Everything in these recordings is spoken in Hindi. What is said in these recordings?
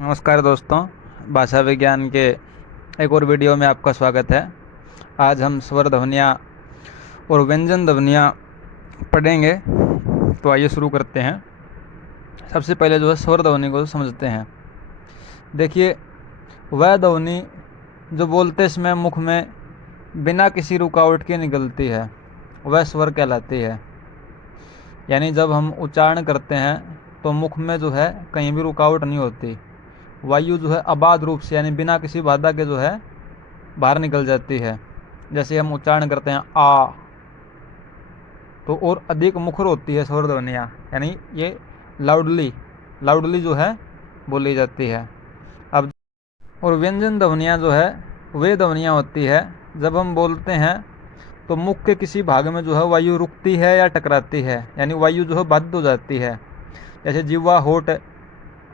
नमस्कार दोस्तों, भाषा विज्ञान के एक और वीडियो में आपका स्वागत है। आज हम स्वर ध्वनियाँ और व्यंजन ध्वनियाँ पढ़ेंगे। तो आइए शुरू करते हैं। सबसे पहले जो है स्वर ध्वनि को समझते हैं। देखिए, वह ध्वनि जो बोलते समय मुख में बिना किसी रुकावट के निकलती है वह स्वर कहलाती है। यानी जब हम उच्चारण करते हैं तो मुख में जो है कहीं भी रुकावट नहीं होती, वायु जो है अबाध रूप से यानी बिना किसी बाधा के जो है बाहर निकल जाती है। जैसे हम उच्चारण करते हैं आ, तो और अधिक मुखर होती है स्वर ध्वनियाँ, यानी ये लाउडली लाउडली जो है बोली जाती है। अब और व्यंजन ध्वनियाँ जो है वे ध्वनियाँ होती है जब हम बोलते हैं तो मुख के किसी भाग में जो है वायु रुकती है या टकराती है, यानी वायु जो है बाधित हो जाती है। जैसे जिह्वा, होठ,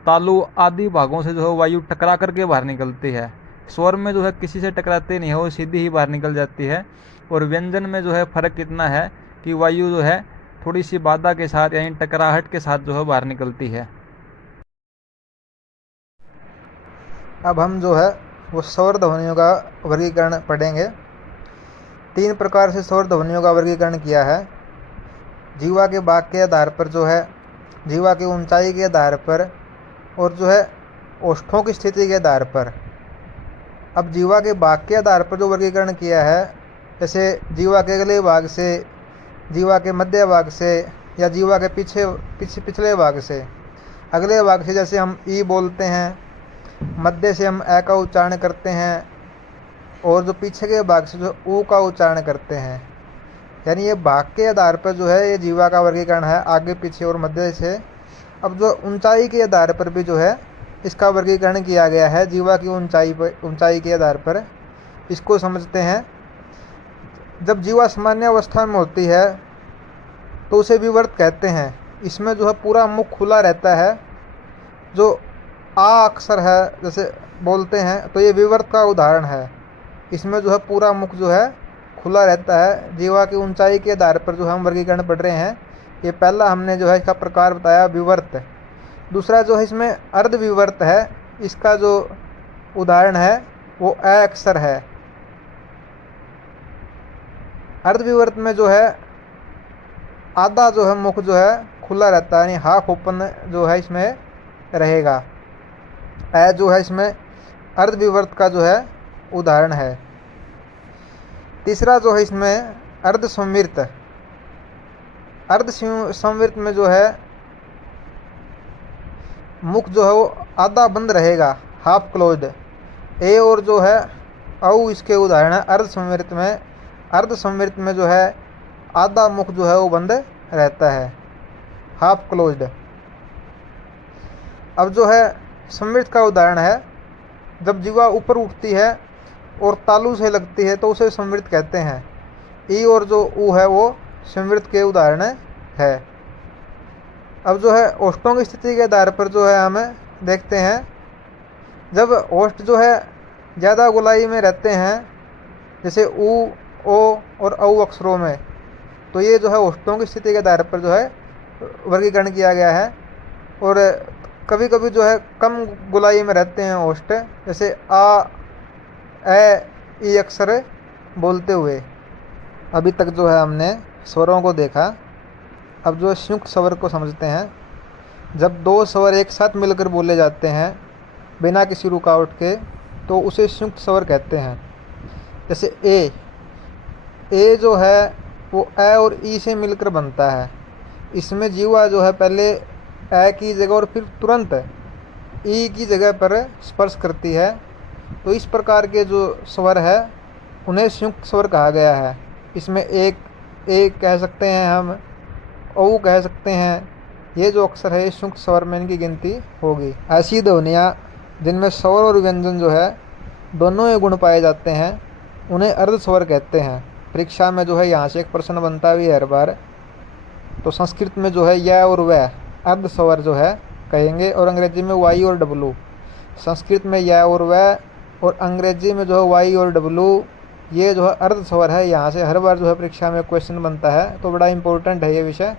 तालु आदि भागों से जो है वायु टकरा करके बाहर निकलती है। स्वर में जो है किसी से टकराती नहीं है, वो सीधी ही बाहर निकल जाती है। और व्यंजन में जो है फर्क इतना है कि वायु जो है थोड़ी सी बाधा के साथ यानी टकराहट के साथ जो है बाहर निकलती है। अब हम जो है वो स्वर ध्वनियों का वर्गीकरण पढ़ेंगे। 3 प्रकार से स्वर ध्वनियों का वर्गीकरण किया है। जीवा के भाग के आधार पर जो है, जीवा की ऊंचाई के आधार पर, और जो है ओष्ठों की स्थिति के आधार पर। अब जीवा के भाग के आधार पर जो वर्गीकरण किया है, जैसे जीवा के अगले भाग से, जीवा के मध्य भाग से, या जीवा के पिछले भाग से। अगले भाग से जैसे हम ई बोलते हैं, मध्य से हम ए का उच्चारण करते हैं, और जो पीछे के भाग से जो ऊ का उच्चारण करते हैं। यानी ये भाग के आधार पर जो है ये जीवा का वर्गीकरण है, आगे पीछे और मध्य से। अब जो ऊंचाई के आधार पर भी जो है इसका वर्गीकरण किया गया है, जीवा की ऊंचाई के आधार पर। इसको समझते हैं। जब जीवा सामान्य अवस्था में होती है तो उसे विवर्त कहते हैं। इसमें जो है पूरा मुख खुला रहता है। जो आ अक्षर है जैसे बोलते हैं तो ये विवर्त का उदाहरण है। इसमें जो है पूरा मुख जो है खुला रहता है। जीवा की ऊंचाई के आधार पर जो हम वर्गीकरण पढ़ रहे हैं, ये पहला हमने जो है इसका प्रकार बताया विवर्त। दूसरा जो है इसमें अर्ध विवर्त है। इसका जो उदाहरण है वो अ अक्षर है। अर्ध विवर्त में जो है आधा जो है मुख जो है खुला रहता है, यानी हाफ ओपन जो है इसमें रहेगा। अ जो है इसमें अर्ध विवर्त का जो है उदाहरण है। तीसरा जो है इसमें अर्ध संवृत। अर्ध संवृत में जो है मुख जो है वो आधा बंद रहेगा, हाफ क्लोज्ड। ए और जो है औ इसके उदाहरण है अर्ध संवृत में। अर्ध संवृत में जो है आधा मुख जो है वो बंद रहता है, हाफ क्लोज्ड। अब जो है संवृत का उदाहरण है, जब जीवा ऊपर उठती है और तालु से लगती है तो उसे संवृत कहते हैं। ई और जो ऊ है वो संवृत के उदाहरण है। अब जो है ओष्ठों की स्थिति के आधार पर जो है हमें देखते हैं, जब ओष्ठ जो है ज़्यादा गोलाई में रहते हैं, जैसे ऊ, ओ और औ अक्षरों में, तो ये जो है ओष्ठों की स्थिति के आधार पर जो है वर्गीकरण किया गया है। और कभी कभी जो है कम गोलाई में रहते हैं ओष्ठ, जैसे आ, ए, ई अक्षर बोलते हुए। अभी तक जो है हमने स्वरों को देखा। अब जो संयुक्त स्वर को समझते हैं। जब 2 स्वर एक साथ मिलकर बोले जाते हैं बिना किसी रुकावट के तो उसे संयुक्त स्वर कहते हैं। जैसे ए जो है वो ए और ई से मिलकर बनता है। इसमें जीवा जो है पहले ए की जगह और फिर तुरंत ई की जगह पर स्पर्श करती है। तो इस प्रकार के जो स्वर है उन्हें संयुक्त स्वर कहा गया है। इसमें एक कह सकते हैं हम, ओ कह सकते हैं। ये जो अक्षर है संयुक्त स्वर में इनकी गिनती होगी। ऐसी ध्वनियाँ जिनमें स्वर और व्यंजन जो है दोनों ही गुण पाए जाते हैं उन्हें अर्ध स्वर कहते हैं। परीक्षा में जो है यहाँ से एक प्रश्न बनता भी है हर बार। तो संस्कृत में जो है यह और वह अर्ध स्वर जो है कहेंगे, और अंग्रेजी में वाई और डब्लू। संस्कृत में यह और वह, और अंग्रेजी में जो है वाई और डब्लू, ये जो है अर्ध स्वर है। यहाँ से हर बार जो है परीक्षा में क्वेश्चन बनता है, तो बड़ा इंपॉर्टेंट है ये विषय।